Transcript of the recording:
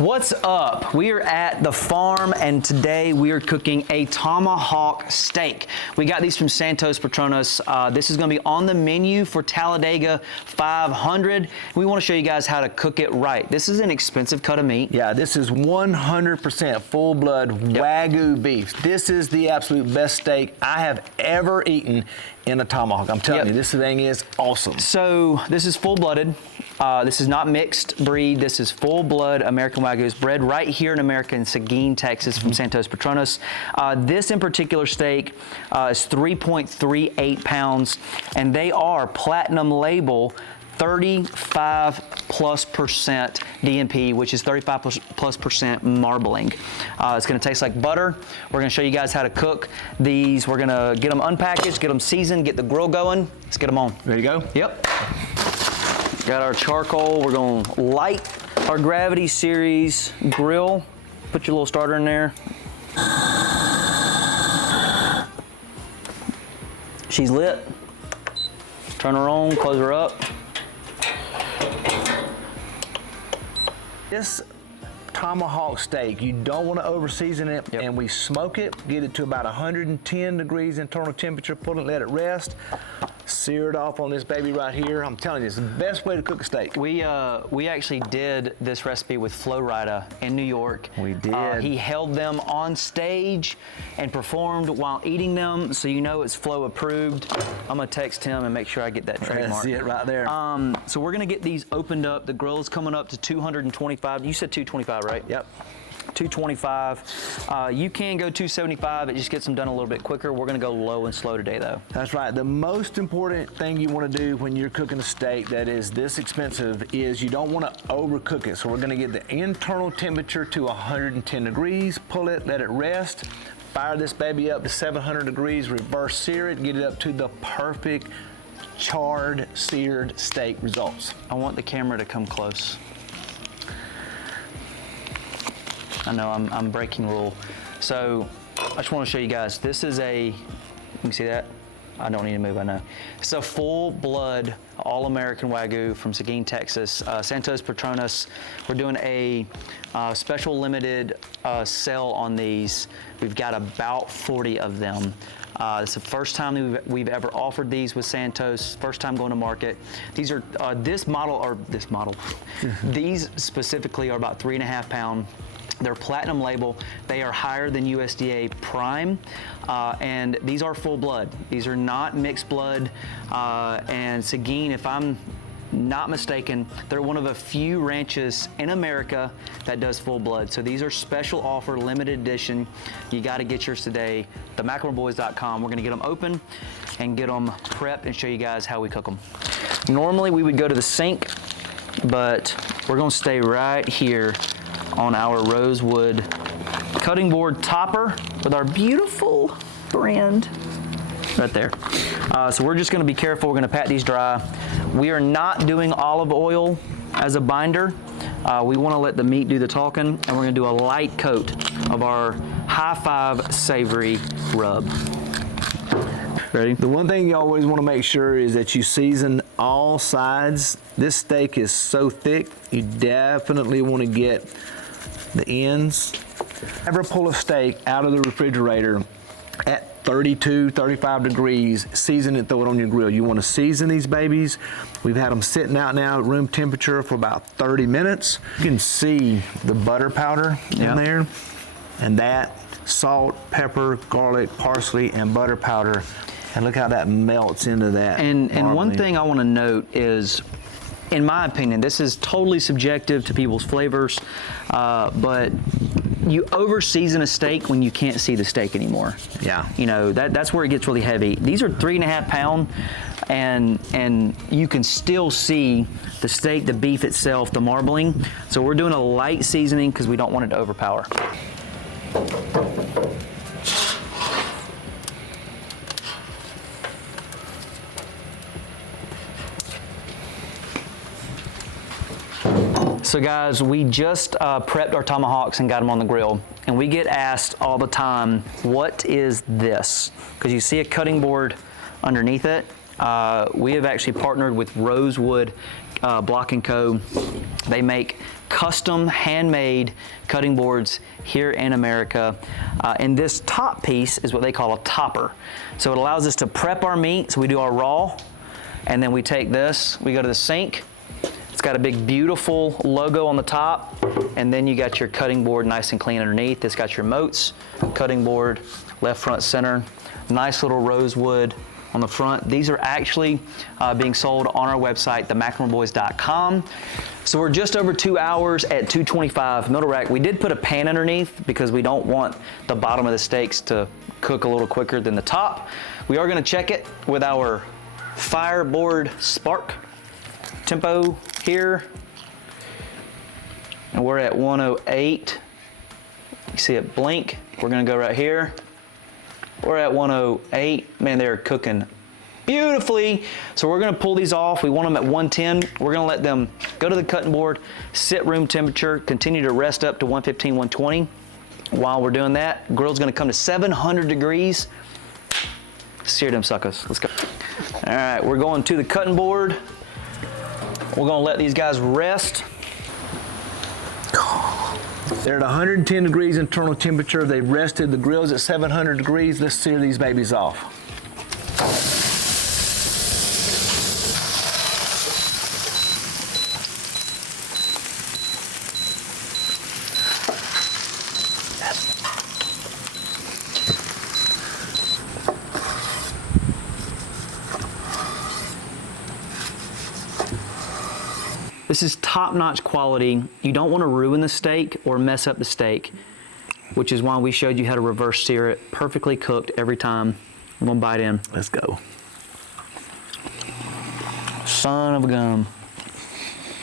What's up? We are at the farm and today we are cooking a tomahawk steak. We got these from Santos, Patronos. This is gonna be on the menu for Talladega 500. We wanna show you guys how to cook it right. This is an expensive cut of meat. Yeah, this is 100% full-blood Wagyu beef. This is the absolute best steak I have ever eaten in a tomahawk. I'm telling you, this thing is awesome. So this is full-blooded. This is not mixed breed. This is full-blood American Wagyu. It's bred right here in America in Seguin, Texas from Santos Patronos. This in particular steak is 3.38 pounds, and they are platinum label 35+% DNP, which is 35+% marbling. It's gonna taste like butter. We're gonna show you guys how to cook these. We're gonna get them unpackaged, get them seasoned, get the grill going. Let's get them on. Ready to go? Yep. Got our charcoal. We're gonna light our Gravity Series grill. Put your little starter in there. She's lit. Turn her on, close her up. This tomahawk steak, you don't want to over season it, and we smoke it, get it to about 110 degrees internal temperature, put it, let it rest, sear it off on this baby right here. I'm telling you, it's the best way to cook a steak. We actually did this recipe with Flo Rida in New York. We did. He held them on stage and performed while eating them, so you know it's Flo approved. I'm gonna text him and make sure I get that trademark. That's it right there. So we're gonna get these opened up. The grill is coming up to 225. You said 225, right? Yep. 225. You can go 275. It just gets them done a little bit quicker. We're gonna go low and slow today though. That's right. The most important thing you want to do when you're cooking a steak that is this expensive is you don't want to overcook it. So we're gonna get the internal temperature to 110 degrees, pull it, let it rest, fire this baby up to 700 degrees, reverse sear it, get it up to the perfect charred, seared steak results. I want the camera to come close. I know I'm breaking rule. So I just want to show you guys, this is you can see that? I don't need to move, I know. It's a full-blood, all-American Wagyu from Seguin, Texas. Santos Patronos. We're doing a special limited sale on these. We've got about 40 of them. It's the first time we've ever offered these with Santos, first time going to market. These are, these specifically are about 3.5 pounds. They're platinum label. They are higher than USDA Prime, and these are full blood. These are not mixed blood. And Seguin, if I'm not mistaken, they're one of a few ranches in America that does full blood. So these are special offer, limited edition. You got to get yours today. TheMcLemoreBoys.com. We're gonna get them open and get them prepped and show you guys how we cook them. Normally we would go to the sink, but we're gonna stay right here on our rosewood cutting board topper with our beautiful brand right there. So we're just gonna be careful. We're gonna pat these dry. We are not doing olive oil as a binder. We wanna let the meat do the talking, and we're gonna do a light coat of our High Five Savory rub. Ready? The one thing you always want to make sure is that you season all sides. This steak is so thick, you definitely want to get the ends. Never pull a steak out of the refrigerator at 32, 35 degrees, season it, throw it on your grill. You want to season these babies. We've had them sitting out now at room temperature for about 30 minutes. You can see the butter powder in there, and that salt, pepper, garlic, parsley, and butter powder. And look how that melts into that. And one thing I want to note is, in my opinion, this is totally subjective to people's flavors, but you over season a steak when you can't see the steak anymore. Yeah. You know, that's where it gets really heavy. These are 3.5 pounds, and you can still see the steak, the beef itself, the marbling. So we're doing a light seasoning because we don't want it to overpower. So guys, we just prepped our tomahawks and got them on the grill, and we get asked all the time, what is this? Because you see a cutting board underneath it. We have actually partnered with Rosewood Block & Co. They make custom handmade cutting boards here in America. And this top piece is what they call a topper. So it allows us to prep our meat. So we do our raw, and then we take this, we go to the sink. It's got a big, beautiful logo on the top, and then you got your cutting board nice and clean underneath. It's got your moats, cutting board, left, front, center. Nice little rosewood on the front. These are actually being sold on our website, themclemoreBoys.com. So we're just over 2 hours at 225 middle rack. We did put a pan underneath because we don't want the bottom of the steaks to cook a little quicker than the top. We are gonna check it with our Fireboard Spark tempo here. And we're at 108. You see it blink. We're gonna go right here. We're at 108. Man, they're cooking beautifully. So we're gonna pull these off. We want them at 110. We're gonna let them go to the cutting board, sit room temperature, continue to rest up to 115, 120. While we're doing that, grill's gonna come to 700 degrees. Sear them suckers, let's go. All right, we're going to the cutting board. We're gonna let these guys rest. They're at 110 degrees internal temperature. They've rested. The grill's at 700 degrees. Let's sear these babies off. This is top-notch quality. You don't want to ruin the steak or mess up the steak, which is why we showed you how to reverse sear it. Perfectly cooked every time. I'm gonna bite in. Let's go. Son of a gun.